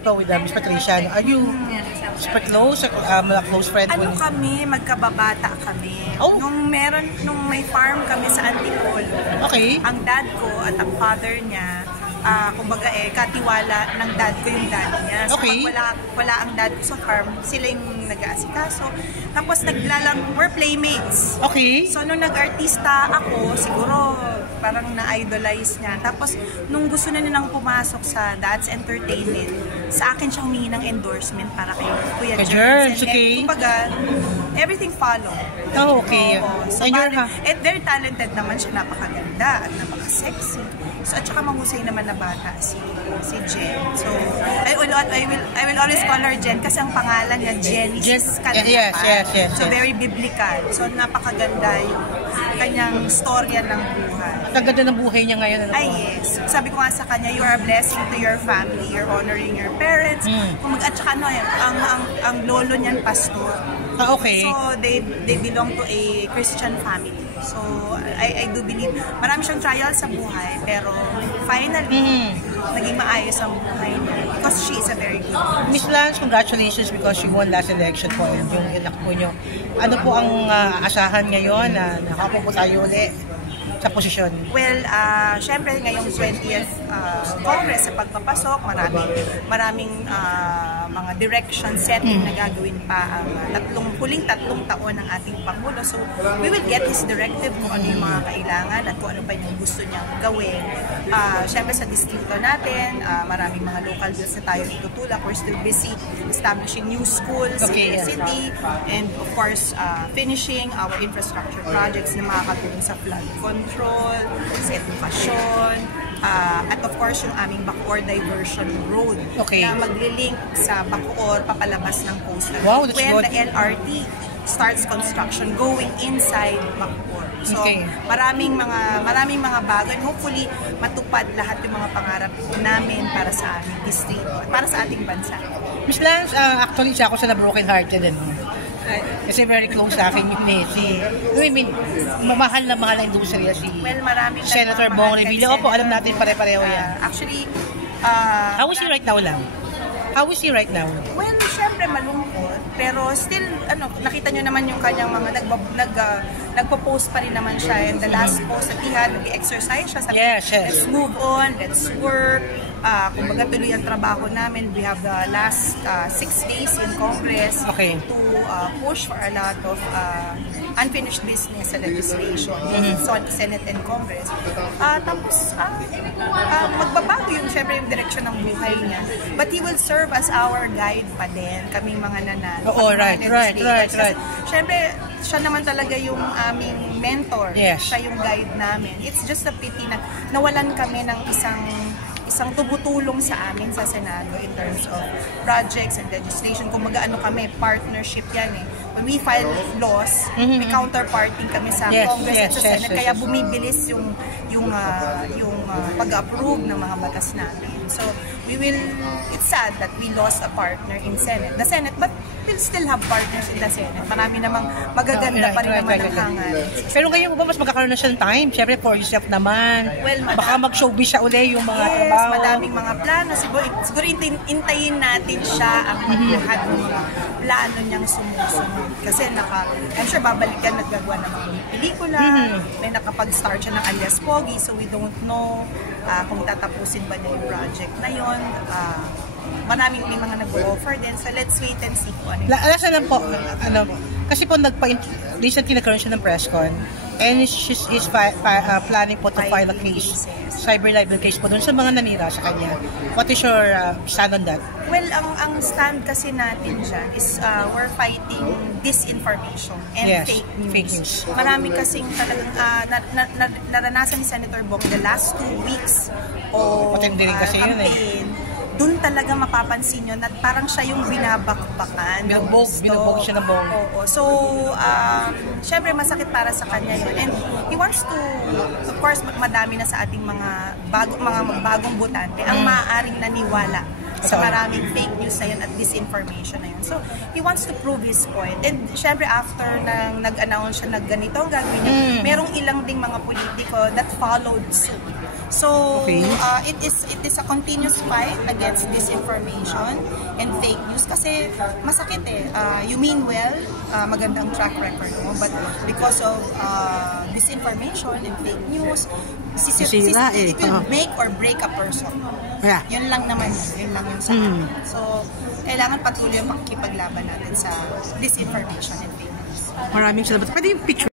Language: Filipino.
ikaw with Miss Patricia, are you super close? Close friend? Ano kami, magkababata kami. Oh. Nung may farm kami sa Antipolo. Okay. Ang dad ko at ang father niya, kumbaga katiwala ng dad ko yung dad niya. So Okay. pag wala ang dad ko sa farm, sila yung nag-aasikaso. Tapos we're playmates. Okay. So nung nag-artista ako, siguro parang na-idolize niya. Tapos nung gusto na nilang pumasok sa That's Entertainment, sa akin siyang humingi ng endorsement para kay Kuya Jerns. Okay. Kumbaga, everything follow. Oh, okay. So, very talented naman siya, napakaganda at napaka-sexy. So, at saka mahusay naman na bata si Jen. So, I will always call her Jen kasi ang pangalan niya Genesis Canapa. Yes. So, very biblical. So, napakaganda yung kanyang storya ng buhay. Ang ganda ng buhay niya ngayon. Ay, yes. Sabi ko nga sa kanya, you are a blessing to your family. You're honoring your parents. At saka ang lolo niyan, pastor. Okay. So, they belong to a Christian family. So, I do believe, marami siyang trial sa buhay, pero finally, naging maayos ang buhay niya because she is a very good person. Miss Lance, congratulations because you won last election po yung anak po nyo. Ano po ang asahan ngayon na nakapupo tayo ulit sa posisyon? Well, syempre ngayong 20th Congress sa pagpapasok, maraming mga direction setting na gagawin pa ang huling tatlong taon ng ating Pangulo. So, we will get his directive kung ano yung mga kailangan at kung ano pa yung gusto niyang gawin. Syempre sa distrito natin, maraming mga local bills na tayo itutulak. We're still busy establishing new schools in the city and of course, finishing our infrastructure projects na makakatulong sa flood control, sa edukasyon, at of course yung aming Bacoor Diversion Road na maglilink sa Bacoor papalabas ng coastal. Wow, that's when good. The LRT starts construction going inside Bacoor. So maraming mga bagay and hopefully matupad lahat yung mga pangarap namin para sa aming distrito at para sa ating bansa. Miss Lance, actually siya ako sa na-broken hearted kasi very close sa akin yung Messi. I mean, mahal na industriya si Senator Bong Revilla. Opo, alam natin pare-pareho yan. Actually, how is he right now lang? How is he right now? Well, syempre malungkot, pero still, nakita nyo naman yung kanyang mga nagpo-post pa rin naman siya. And the last post that he had, nag-exercise siya. Sabi, let's move on, let's work. Kumbaga tuloy ang trabaho namin. We have the last 6 days in Congress to push for a lot of unfinished business sa legislation sa Senate and Congress. Tapos, magbabago yung syempre yung direksyon ng buhay niya. But he will serve as our guide pa din, kaming mga nanalo. Oh, right. Syempre, siya naman talaga yung aming mentor. Yes. Siya yung guide namin. It's just a pity na nawalan kami ng isang tumutulong sa amin sa Senado in terms of projects and legislation. Kung mag-ano kami, partnership yan When we file laws, may counterparting kami sa Congress at sa Senate, kaya bumibilis yung pag-approve ng mga batas namin. So, it's sad that we lost a partner in the Senate, but we'll still have partners in the Senate. Marami namang magaganda pa rin naman ang hangal. Pero ngayon ba mas magkakaroon na siya ng time? Siyempre for yourself naman. Well, baka mag-showbiz siya uli yung mga trabaho. Madaming mga plano. Siguro intayin natin siya ang lahat ng mga plano niyang sumusunod. Kasi I'm sure babalikan naggagawa ng mga pelikula. May nakapag-start siya ng alias Pogi, so we don't know kung tatapusin ba niya yung project na yun. Maraming may mga nag-offer din. So, let's wait and see po. Alasan lang po, kasi po recently nagkaroon siya ng press con and she's planning po to file a case, cyber libel case po dun sa mga nanira sa kanya. What is your stand on that? Well, ang stand kasi natin dyan is we're fighting disinformation and fake news. Marami kasing talagang naranasan ni Senator Bong the last 2 weeks o campaign. Doon talaga mapapansin nyo na parang siya yung binabakbakan. Binabog siya na Bong. Oo. So, syempre masakit para sa kanya yun. And he wants to, of course, madami na sa ating mga bagong botante ang maaaring naniwala sa maraming fake news na yun at disinformation na yun. So, he wants to prove his point. And syempre, after nang nag-announce siya na ganito ang gagawin niya, merong ilang ding mga politiko that followed suit. So, Okay. it is a continuous fight against disinformation and fake news kasi masakit eh. You mean well, magandang track record mo, but because of disinformation and fake news, Sisira eh. it will make or break a person. Yeah. Yun lang naman, yun lang yung sa akin. So, kailangan patuloy yung pakikipaglaban natin sa disinformation and fake news. Maraming salamat. Pwede yung picture